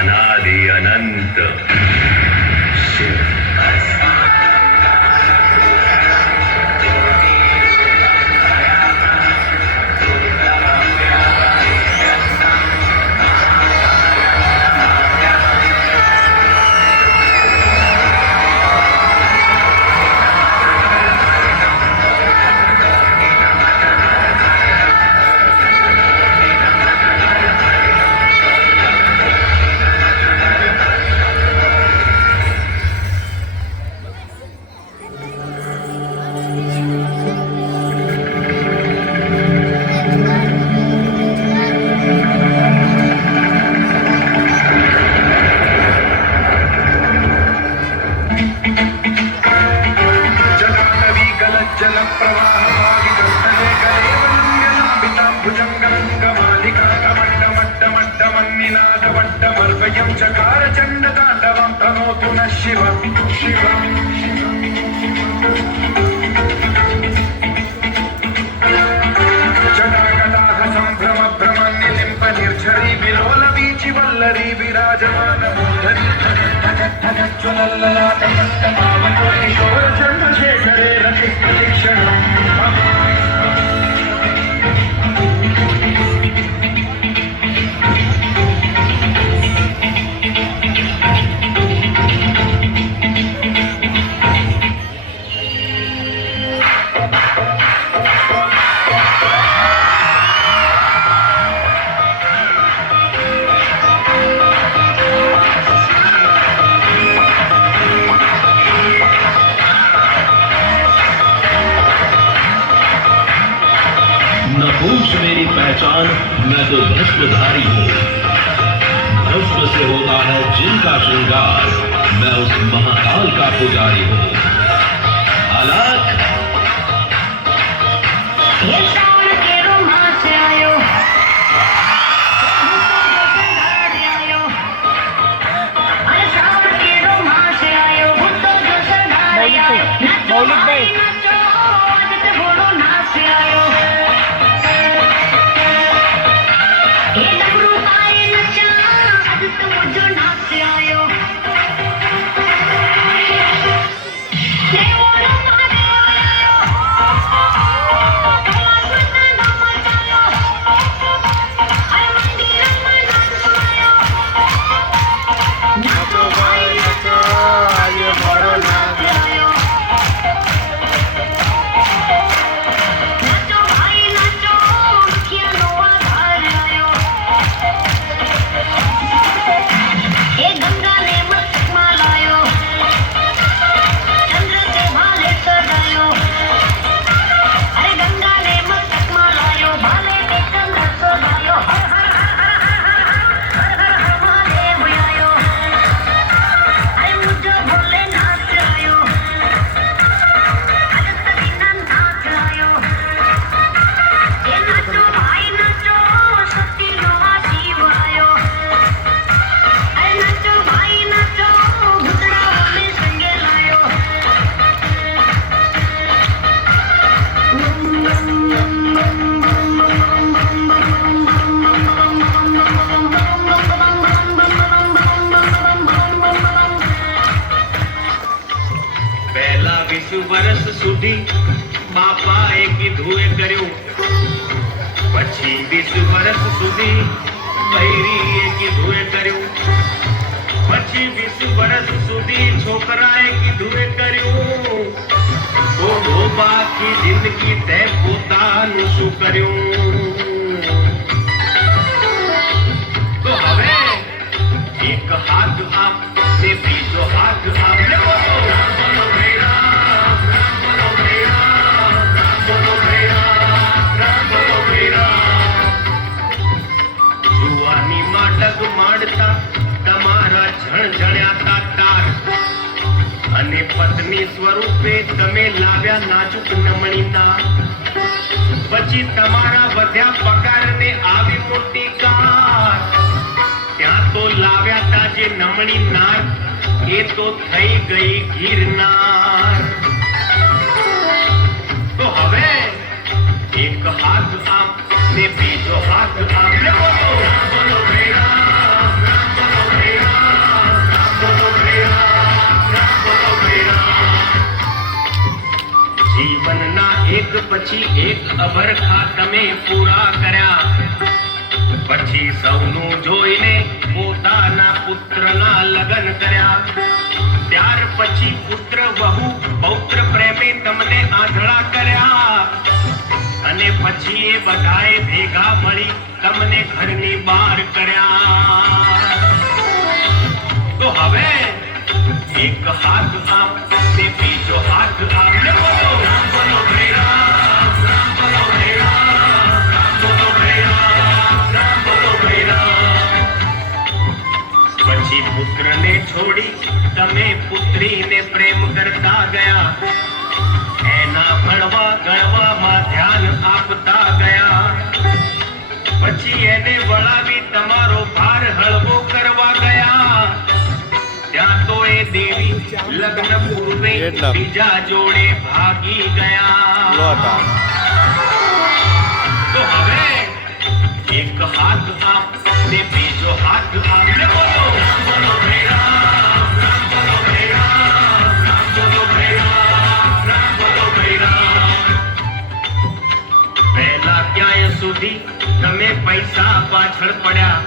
अनादि अनंत शिव। चकार चंड तांडवं तनोतु न शिवं शिवं जटाकटाह संभ्रम भ्रमन्निलिम्प निर्झरी विलोल वीचि वल्लरी विराजमान मूर्धनि ज्वलल्ललाट पावन किशोर चन्द्रशेखरे रति प्रतीक्षणम् पूछ मेरी पहचान, मैं तो भस्मधारी हूँ। भस्म से होता है जिनका श्रृंगार, मैं उस महाकाल का पुजारी हूँ। अलग मौलिक भाई वर्ष सुधी बापाए कीधुए कर्યું પછી 20 વર્ષ સુધી બૈરીએ કીધુએ કર્યું પછી 20 વર્ષ સુધી છોકરાએ કીધુએ કર્યું તો બાકી જિંદગી તે પોતાનું શું કર્યું તો હવે એક હાથ આપ ને બીજો હાથ આપ લેવો માંડતા તમારા ઝણઝણ્યાતા તાર અને પત્ની સ્વરૂપે તમે લાવ્યા નાજુક નમણીના પછી તમારા વધ્યા પગારને આવી મોટી કાર ત્યાં તો લાવ્યા તા જે નમણી નાર એ તો થઈ ગઈ ગિરનાર તો હવે એક હાથ આપ ને બીજો હાથ આપ લેવો બોલો ભૈરા એક પછી એક અભરખા તમે પૂરા કર્યા. પછી સૌનું જોઈને પોતાના પુત્રના લગ્ન કર્યા. ત્યાર પછી પુત્ર વહુ પૌત્ર પ્રેમે તમને આંધળા કર્યા. અને પછી એ બધાએ ભેગા મળી તમને ઘરની બહાર કર્યા. તો હવે એક હાથ આપ ને બીજો હાથ આપ ને બોલો રામ બોલો ભાઈ રામ, રામ બોલો ભાઈ રામ, રામ બોલો ભાઈ રામ, રામ બોલો ભાઈ રામ. પછી પુત્રને છોડી તમે પુત્રીને પ્રેમ કરતા ગયા. એના ભણવા ગણવામાં ધ્યાન આપતા ગયા. પછી એને વળાવી તમારો ભાર હળવો કરવા ગયા. ત્યાં તો એ દેવી લગ્ન પૂર્વે બીજા જોડે ભાગી ગયા. તો હવે એક હાથ આપ ને બીજો હાથ આપ ને બોલો રામ બોલો ભાઈ રામ, રામ બોલો ભાઈ રામ, રામ બોલો ભાઈ રામ, રામ બોલો ભાઈ રામ. પહેલા ક્યાંય સુધી તમે પૈસા પાછળ પડ્યા.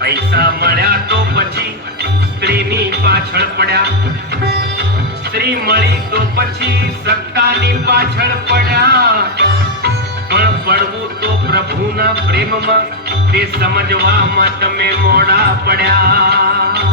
પૈસા મળ્યા તો પછી સ્ત્રીની પાછળ પડ્યા. સ્ત્રી મળી તો પછી સત્તાની પાછળ પડ્યા. પણ પડવું તો પ્રભુના પ્રેમમાં તે સમજવામાં તમે મોડા પડ્યા.